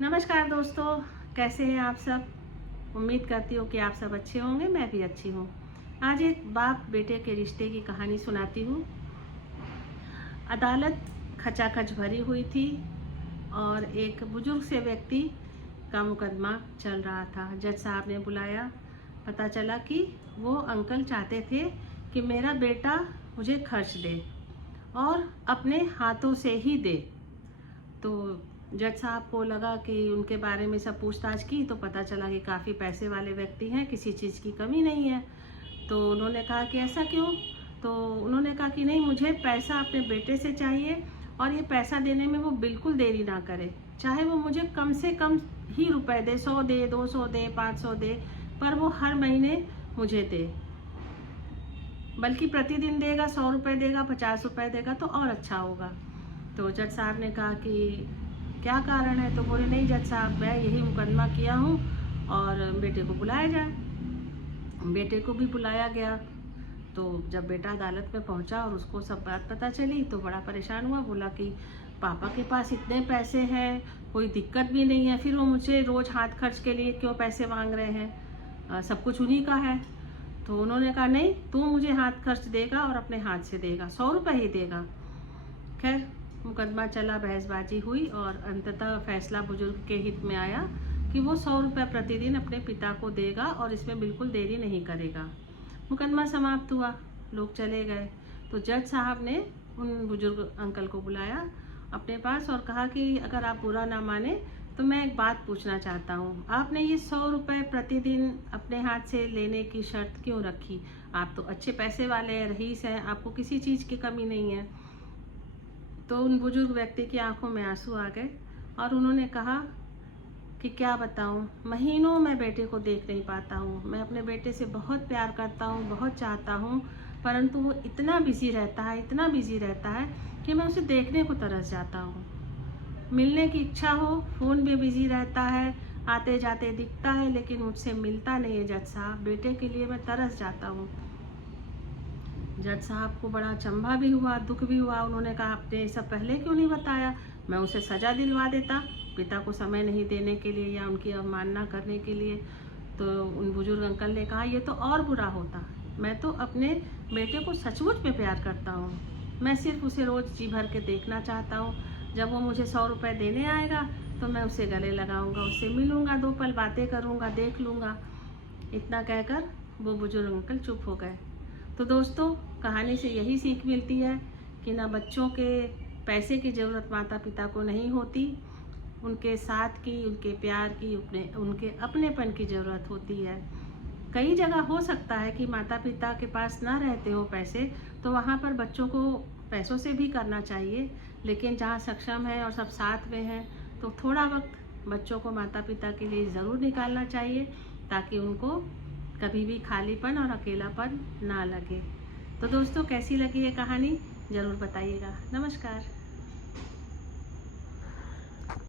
नमस्कार दोस्तों, कैसे हैं आप सब। उम्मीद करती हूँ कि आप सब अच्छे होंगे। मैं भी अच्छी हूँ। आज एक बाप बेटे के रिश्ते की कहानी सुनाती हूँ। अदालत खचाखच भरी हुई थी और एक बुजुर्ग से व्यक्ति का मुकदमा चल रहा था। जज साहब ने बुलाया। पता चला कि वो अंकल चाहते थे कि मेरा बेटा मुझे खर्च दे और अपने हाथों से ही दे। तो जज साहब को लगा कि उनके बारे में सब पूछताछ की तो पता चला कि काफ़ी पैसे वाले व्यक्ति हैं, किसी चीज़ की कमी नहीं है। तो उन्होंने कहा कि ऐसा क्यों। तो उन्होंने कहा कि नहीं, मुझे पैसा अपने बेटे से चाहिए और ये पैसा देने में वो बिल्कुल देरी ना करे। चाहे वो मुझे कम से कम ही रुपए दे, 100 दे, 200 दे, 500 दे, पर वो हर महीने मुझे दे। बल्कि प्रतिदिन देगा, 100 रुपये देगा, 50 रुपये देगा तो और अच्छा होगा। तो जज साहब ने कहा कि क्या कारण है। तो बोले नहीं जज साहब, मैं यही मुकदमा किया हूँ और बेटे को बुलाया जाए। बेटे को भी बुलाया गया। तो जब बेटा अदालत में पहुंचा और उसको सब बात पता चली तो बड़ा परेशान हुआ। बोला कि पापा के पास इतने पैसे हैं, कोई दिक्कत भी नहीं है, फिर वो मुझे रोज़ हाथ खर्च के लिए क्यों पैसे मांग रहे हैं, सब कुछ उन्हीं का है। तो उन्होंने कहा नहीं, तू मुझे हाथ खर्च देगा और अपने हाथ से देगा, 100 रुपये ही देगा। खैर, मुकदमा चला, बहसबाजी हुई और अंततः फैसला बुजुर्ग के हित में आया कि वो 100 रुपये प्रतिदिन अपने पिता को देगा और इसमें बिल्कुल देरी नहीं करेगा। मुकदमा समाप्त हुआ, लोग चले गए। तो जज साहब ने उन बुजुर्ग अंकल को बुलाया अपने पास और कहा कि अगर आप बुरा ना माने तो मैं एक बात पूछना चाहता हूँ। आपने ये 100 रुपये प्रतिदिन अपने हाथ से लेने की शर्त क्यों रखी। आप तो अच्छे पैसे वाले हैं, रईस हैं, आपको किसी चीज़ की कमी नहीं है। तो उन बुजुर्ग व्यक्ति की आंखों में आंसू आ गए और उन्होंने कहा कि क्या बताऊं, महीनों मैं बेटे को देख नहीं पाता हूं। मैं अपने बेटे से बहुत प्यार करता हूं, बहुत चाहता हूं, परंतु वो इतना बिजी रहता है, इतना बिजी रहता है कि मैं उसे देखने को तरस जाता हूं। मिलने की इच्छा हो, फ़ोन में बिजी रहता है, आते जाते दिखता है लेकिन मुझसे मिलता नहीं है। जज साहब, बेटे के लिए मैं तरस जाता हूँ। जज साहब को बड़ा अचंभा भी हुआ, दुख भी हुआ। उन्होंने कहा आपने ये सब पहले क्यों नहीं बताया, मैं उसे सज़ा दिलवा देता पिता को समय नहीं देने के लिए या उनकी अवमानना करने के लिए। तो उन बुजुर्ग अंकल ने कहा ये तो और बुरा होता। मैं तो अपने बेटे को सचमुच में प्यार करता हूँ। मैं सिर्फ उसे रोज़ जी भर के देखना चाहता हूँ। जब वो मुझे 100 रुपये देने आएगा तो मैं उसे गले लगाऊंगा, उससे मिलूंगा, 2 पल बातें करूंगा, देख लूँगा। इतना कहकर वो बुजुर्ग अंकल चुप हो गए। तो दोस्तों, कहानी से यही सीख मिलती है कि ना बच्चों के पैसे की ज़रूरत माता पिता को नहीं होती, उनके साथ की, उनके प्यार की, उनके अपनेपन की ज़रूरत होती है। कई जगह हो सकता है कि माता पिता के पास ना रहते हो पैसे, तो वहाँ पर बच्चों को पैसों से भी करना चाहिए। लेकिन जहाँ सक्षम है और सब साथ में हैं तो थोड़ा वक्त बच्चों को माता पिता के लिए ज़रूर निकालना चाहिए ताकि उनको कभी भी खालीपन और अकेलापन ना लगे। तो दोस्तों, कैसी लगी ये कहानी ज़रूर बताइएगा। नमस्कार।